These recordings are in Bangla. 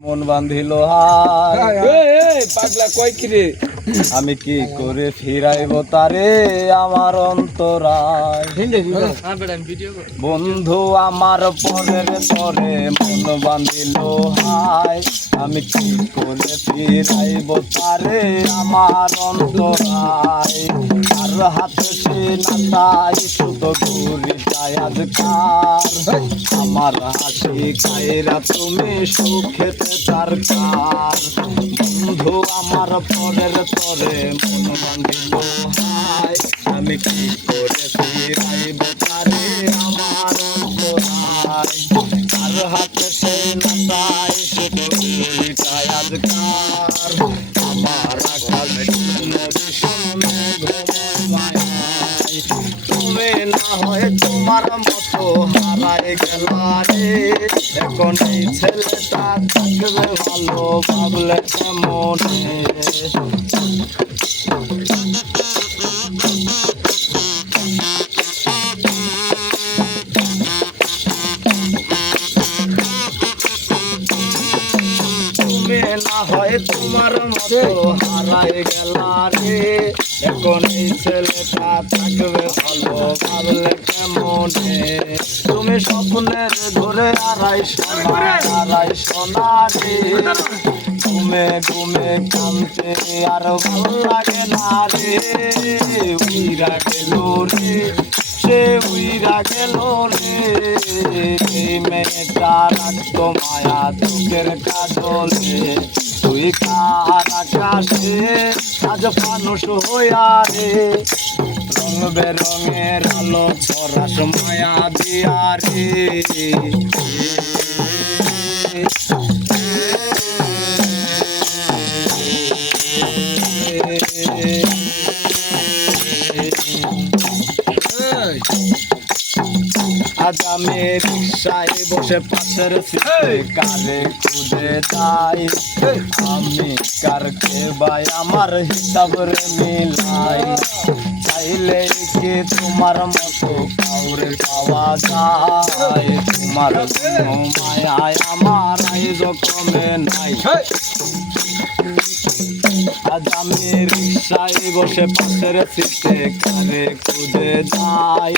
মন বাঁধিল পাগলা কয় কি রে? আমি কি করে ফিরাইব তারে আমার অন্তরায়। বন্ধু আমার পরের তরে মন বাঁধিল হায়, আমি কি করে ফিরাইব তারে আমার অন্তরায়। আর হাতে সে নাতাই শুধু ঘুরিটাই আজকার, আমার হাসি খাইরা তুমি সুখেতে তার কার। বন্ধু আমার পরের তরে মন বাঁধিল হায়, আমি কি করে ফিরাইব তারে আমার অন্তরায়। আর হাতে সে নাতাই শুধু ঘুরিটাই আজকার, আমার আকাশ তুমি না হয় তোমার মতো হারাই গেলা রে। এখন এই ছেলেটা থাকবে ভালো ভাবলে কেমনে। তুমি না হয় তোমার মতো হারাই গেলা রে। এখন এই ছেলেটা থাকবে ভালো ভাবলে কেমনে। তুমি স্বপ্নের ধরে আড়াই সোনা রে। ঘুমে ঘুমে কাঁদতে আর ভালো লাগে না রে। উইরা গেল রে, সে উইরা গেল রে। এই মেয়েটা রাখতো মায়া চোখের কাজলে, তুই কার আকাশে আজ মানুষ হইয়া রে। রং বেরঙের আলো ছড়াস মায়া দিয়া রে। আজ আমি রিক্সায় বসে পাশের সিটে কারে খুঁজে যাই। আমি কারকে ভাই আমার হিসাব রে মিলাই। চাইলে কি তোমার মতো কাউরে পাওয়া যায়, তোমার মায়ায় আমার আইজ কমে নাই। আজ আমি রিক্সায় বসে পাশের সিটে কারে খুঁজে যাই।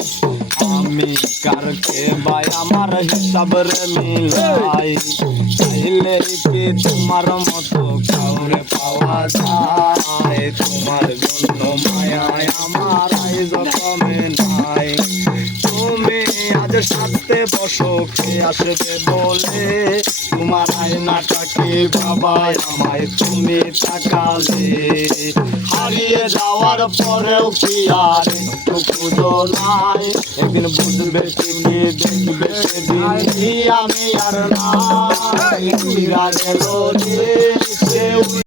আমি কারকে ভাই আমার হিসাব রে মিলাই। চাইলে কি তোমার মতো কাউরে পাওয়া যায়, তোমার জন্য মায়ায় আমার আইজ কমে নাই। তুমি আজ সাজতে বসো কে আসবে বলে, তোমার আয়নাটাকে বাবাই আমায় তুমি তাকালে। হারিয়ে যাওয়ার পরেও কি আর একটু খুঁজো নাই, একদিন বুঝবে তুমি দেখবে সেদিন আমি আর নাই। গেল রে